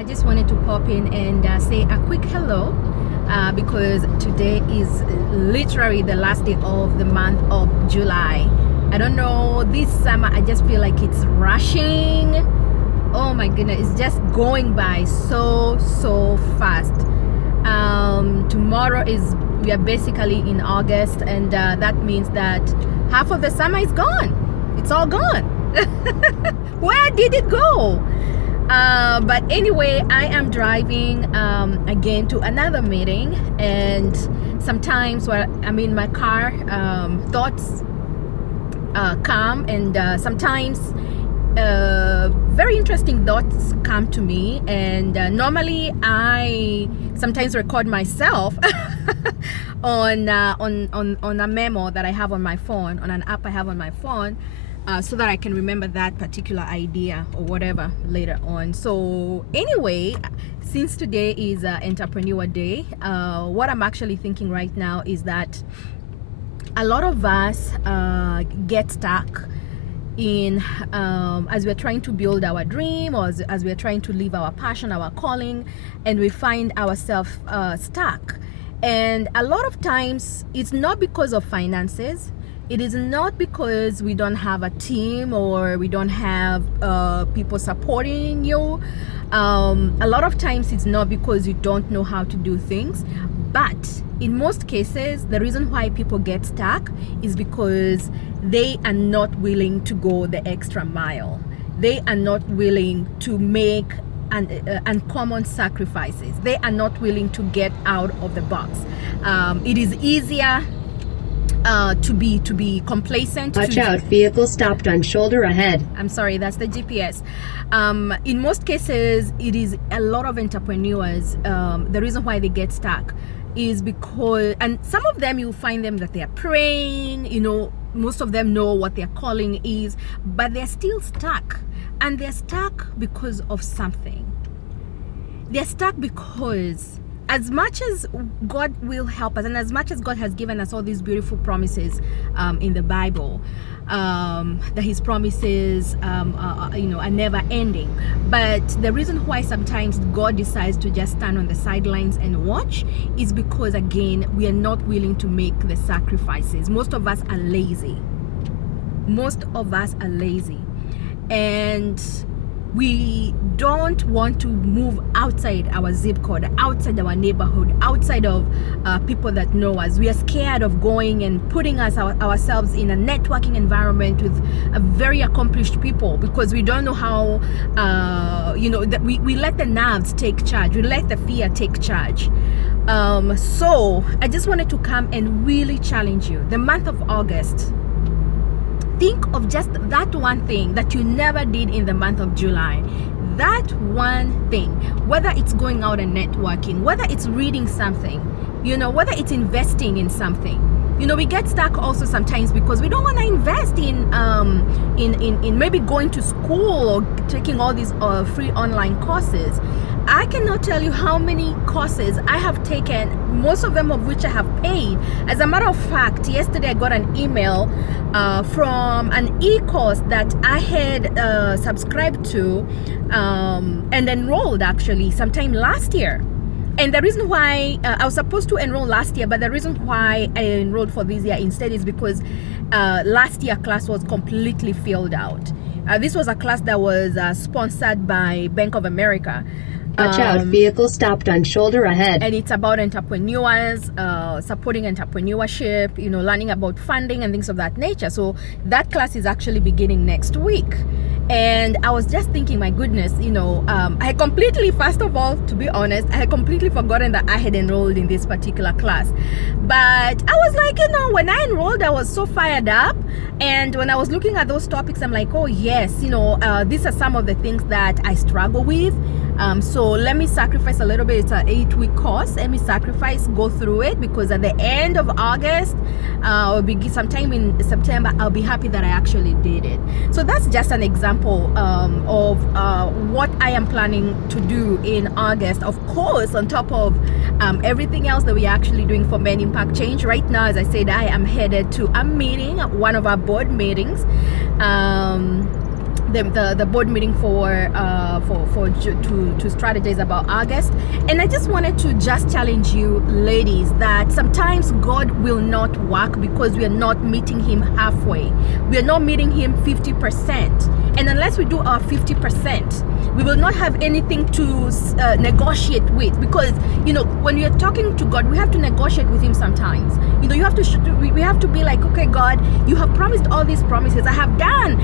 I just wanted to pop in and say a quick hello because today is literally the last day of the month of July. I don't know, this summer I just feel like it's rushing. Oh my goodness, it's just going by so fast. Tomorrow we are basically in August, and that means that half of the summer is gone. It's all gone. Where did it go? But anyway, I am driving again to another meeting, and sometimes while I'm in my car, thoughts come, and sometimes very interesting thoughts come to me, and normally I sometimes record myself on a memo that I have on my phone, on an app I have on my phone, so that I can remember that particular idea or whatever later on. So anyway, since today is Entrepreneur Day, what I'm actually thinking right now is that a lot of us get stuck in as we're trying to build our dream, or as we're trying to live our passion, our calling, and we find ourselves stuck. And a lot of times it's not because of finances. It is not because we don't have a team or we don't have people supporting you. A lot of times it's not because you don't know how to do things. But in most cases, the reason why people get stuck is because they are not willing to go the extra mile. They are not willing to make uncommon sacrifices. They are not willing to get out of the box. It is easier to be complacent. Watch out, vehicle stopped on shoulder ahead. I'm sorry, that's the GPS. In most cases, it is a lot of entrepreneurs, the reason why they get stuck is because, and some of them you'll find them that they are praying, you know, most of them know what their calling is, but they're still stuck. And they're stuck because of something. They're stuck because as much as God will help us, and as much as God has given us all these beautiful promises in the Bible, that His promises are never ending. But the reason why sometimes God decides to just stand on the sidelines and watch is because, again, we are not willing to make the sacrifices. Most of us are lazy. Most of us are lazy. And we don't want to move outside our zip code, outside our neighborhood, outside of people that know us. We are scared of going and putting ourselves in a networking environment with very accomplished people, because we don't know how, that we let the nerves take charge. We let the fear take charge. So I just wanted to come and really challenge you. The month of August, think of just that one thing that you never did in the month of July. That one thing, whether it's going out and networking, whether it's reading something, whether it's investing in something. We get stuck also sometimes because we don't want to invest in maybe going to school or taking all these free online courses. I cannot tell you how many courses I have taken, most of them of which I have paid. As a matter of fact, yesterday I got an email from an e-course that I had subscribed to and enrolled actually sometime last year. And the reason why I was supposed to enroll last year, but the reason why I enrolled for this year instead is because last year class was completely filled out. This was a class that was sponsored by Bank of America. Watch out, vehicle stopped on shoulder ahead. And it's about entrepreneurs, supporting entrepreneurship, learning about funding and things of that nature. So that class is actually beginning next week. And I was just thinking, my goodness, I completely, first of all, to be honest, I had completely forgotten that I had enrolled in this particular class. But I was like, when I enrolled, I was so fired up. And when I was looking at those topics, I'm like, oh yes, these are some of the things that I struggle with. So let me sacrifice a little bit. It's an 8-week course. Let me sacrifice, go through it, because at the end of August, or sometime in September, I'll be happy that I actually did it. So that's just an example of what I am planning to do in August. Of course, on top of everything else that we're actually doing for Men Impact Change. Right now, as I said, I am headed to a meeting, one of our board meetings. the board meeting to strategize about August. And I just wanted to just challenge you ladies that sometimes God will not work because we are not meeting him halfway. We are not meeting him 50%, and unless we do our 50%, we will not have anything to negotiate with, because when we are talking to God, we have to negotiate with him sometimes. You have to we have to be like, okay, God, you have promised all these promises. I have done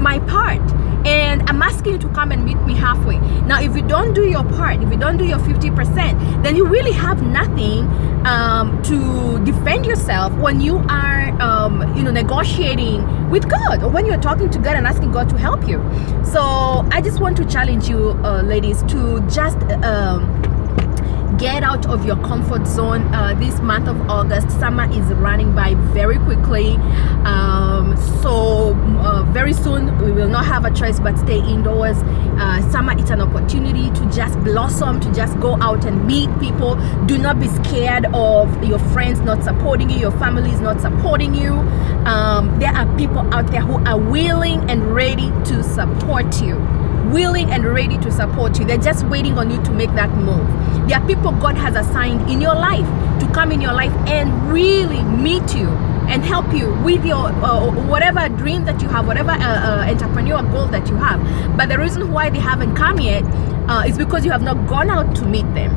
my part, and I'm asking you to come and meet me halfway. Now, if you don't do your part, if you don't do your 50%, then you really have nothing to defend yourself when you are negotiating with God, or when you're talking to God and asking God to help you. So I just want to challenge you ladies to just get out of your comfort zone. This month of August, summer is running by very quickly, so very soon we will not have a choice but stay indoors. Summer is an opportunity to just blossom, to just go out and meet people. Do not be scared of your friends not supporting you, your family is not supporting you. There are people out there who are willing and ready to support you. They're just waiting on you to make that move. There are people God has assigned in your life to come in your life and really meet you and help you with your whatever dream that you have, whatever entrepreneurial goal that you have. But the reason why they haven't come yet is because you have not gone out to meet them.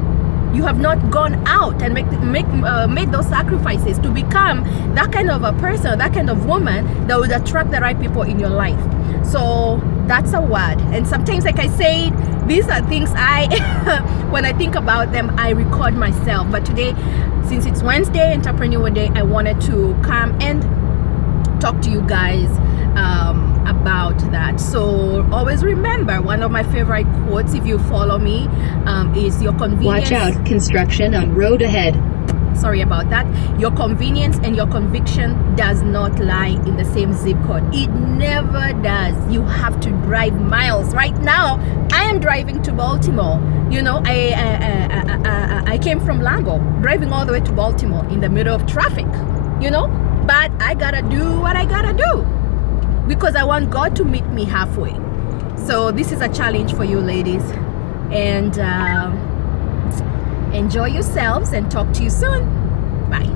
You have not gone out and made those sacrifices to become that kind of a person, that kind of woman that would attract the right people in your life. So that's a word. And sometimes, like I said, these are things when I think about them, I record myself. But today, since it's Wednesday, Entrepreneur Day, I wanted to come and talk to you guys about that. So always remember, one of my favorite quotes, if you follow me, is your convenience. Watch out, construction on road ahead. Sorry about that. Your convenience and your conviction does not lie in the same zip code. It never does. You have to drive miles. Right now, I am driving to Baltimore. I came from Lambo, driving all the way to Baltimore in the middle of traffic. But I gotta do what I gotta do because I want God to meet me halfway. So this is a challenge for you ladies, and enjoy yourselves, and talk to you soon. Bye.